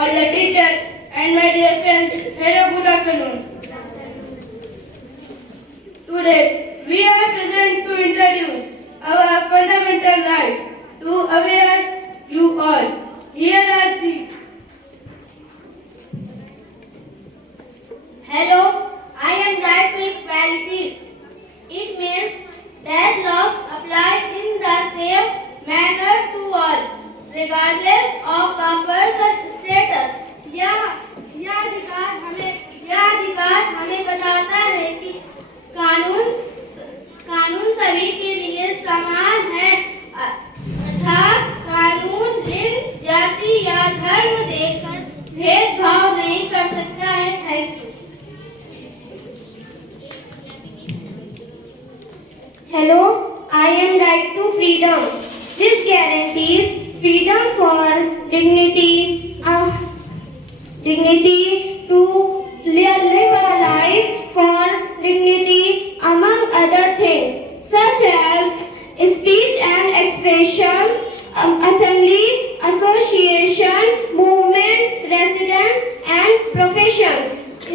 all the teachers and my dear friends. Hello, good afternoon. Today, we are present to introduce our fundamental right to aware you all. Here are these. Hello, I am right to equality. It means that laws apply in the same manner to all, regardless of a person's status. यह अधिकार हमें बताता है कि कानून सभी के लिए समान है, अर्थात कानून लिंग, जाति या धर्म देखकर भेदभाव नहीं कर सकता है। Thank you. Hello, I am right to freedom. This guarantees freedom for dignity to live a life for dignity among other things, such as speech and expressions, assembly, association, movement, residence and professions.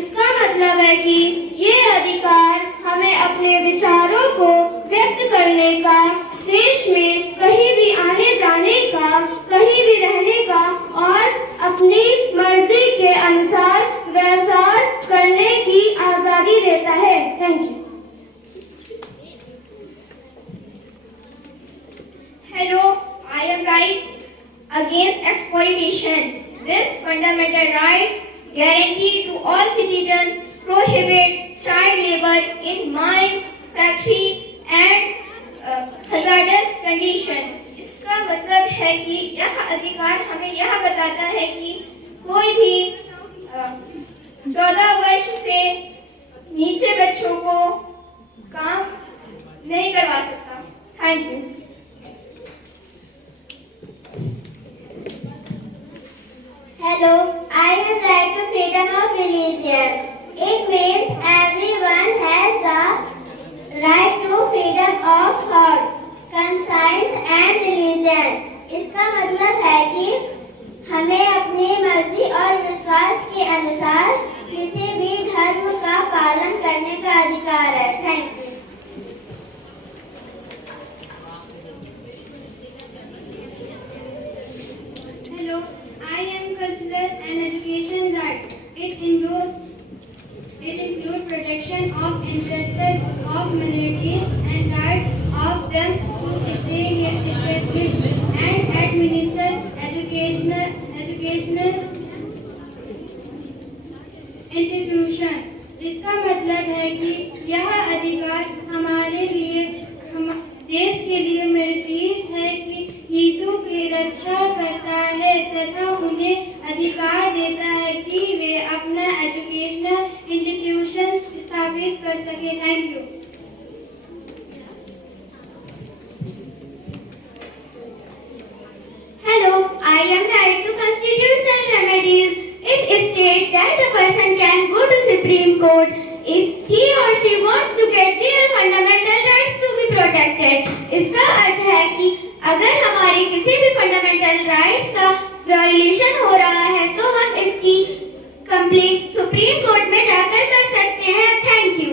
इसका मतलब है कि ये अधिकार हमें अपने विचारों को व्यक्त करने का, देश में कहीं भी आने जाने का, कहीं भी रहने का और अपनी मर्जी के अनुसार व्यवहार करने की आजादी देता है। Thank you. Hello, I am right against exploitation. This fundamental rights guarantee to all citizens prohibit child labor in mines, factory and hazardous condition. इसका मतलब है कि यह अधिकार हमें यह बताता है कि कोई भी 14 वर्ष से नीचे बच्चों को काम नहीं करवा सकता। Thank you. Hello, I am right to freedom of religion. It means everyone has the right to freedom of thought, conscience and religion. इसका मतलब है कि हमें अपनी मर्जी और विश्वास के अनुसार किसी भी धर्म का पालन करने का अधिकार है। Thank you. Hello, I am cultural and education right. It includes protection of interests of minorities and rights of them to stay established and administer educational institution. इसका मतलब है कि यह अधिकार हमारे लिए देश के लिए महत्वपूर्ण है कि हितों की रक्षा करता है तथा उन्हें अधिकार देता है कि वे अपना एजुकेशनल इंस्टीट्यूशन स्थापित कर सके। Thank you. Hello, I am right to constitutional remedies. It states that a person can go to Supreme Court if he or she wants to get their fundamental rights to be protected. इसका अर्थ है कि अगर हमारी किसी भी fundamental rights का वायलेशन हो रहा है तो हम इसकी कंप्लेंट सुप्रीम कोर्ट में जाकर कर सकते हैं। Thank you.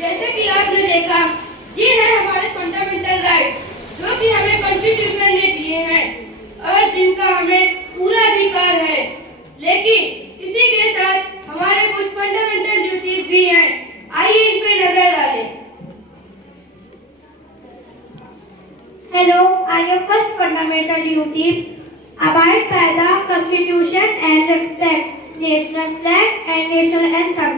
जैसे कि आपने देखा, ये है हमारे फंडामेंटल राइट्स जो कि हमें कॉन्स्टिट्यूशन ने दिए हैं और जिनका हमें पूरा अधिकार है। लेकिन इसी के साथ हमारे कुछ फंडामेंटल ड्यूटीज भी हैं। आइए इन पे नजर डालें। Hello, I am first fundamental duty. Abide by the Constitution and respect national flag and national anthem.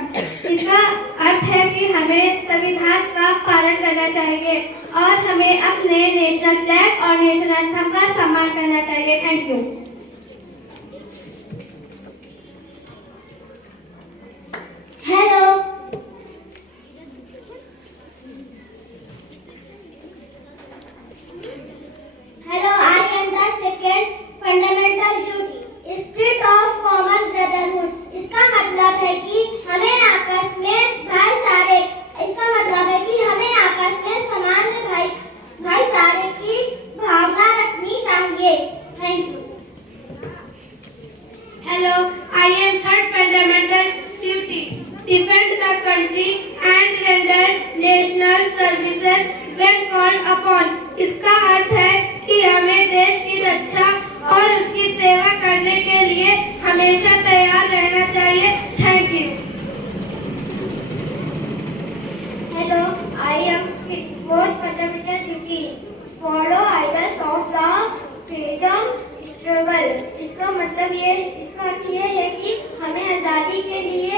इसका अर्थ है कि हमें संविधान का पालन करना चाहिए और हमें अपने नेशनल फ्लैग और नेशनल एंथम का सम्मान करना चाहिए। Thank you. Hello, Hello, I am the second fundamental duty, spirit of common brotherhood. इसका मतलब है कि हमें आपस में भाईचारे, इसका मतलब है कि हमें आपस में समान भाईचारे की भावना day. Thank you. Hello, I am third fundamental duty. Defend the country and render national services when called upon. इसका अर्थ है कि हमें देश की रक्षा और उसकी सेवा करने के लिए हमेशा तैयार रहना चाहिए। Thank you. Hello, I am fourth fundamental duties. Follow ideals of the freedom struggle. इसका मतलब इसका अर्थ ये है कि हमें आजादी के लिए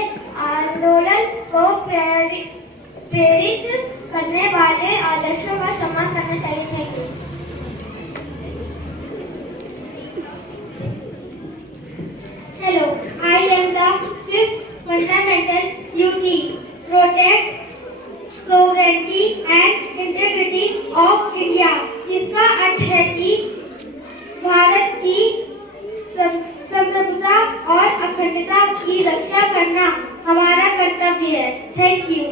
आंदोलन को प्रेरित करने वाले आदर्शों का सम्मान करना चाहिए। Thank you. Hello, I am the fifth fundamental duty. Protect sovereignty and integrity of India. इसका अर्थ है कि भारत की संप्रभुता और अखंडता की रक्षा करना हमारा कर्तव्य है। Thank you.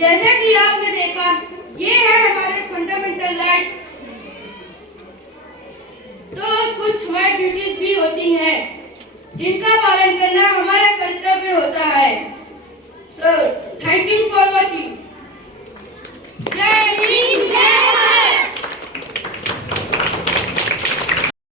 जैसा कि आपने देखा, ये है हमारे फंडामेंटल राइट्स। तो कुछ हमारी ड्यूटीज भी होती हैं, जिनका पालन करना हमारा कर्तव्य होता है।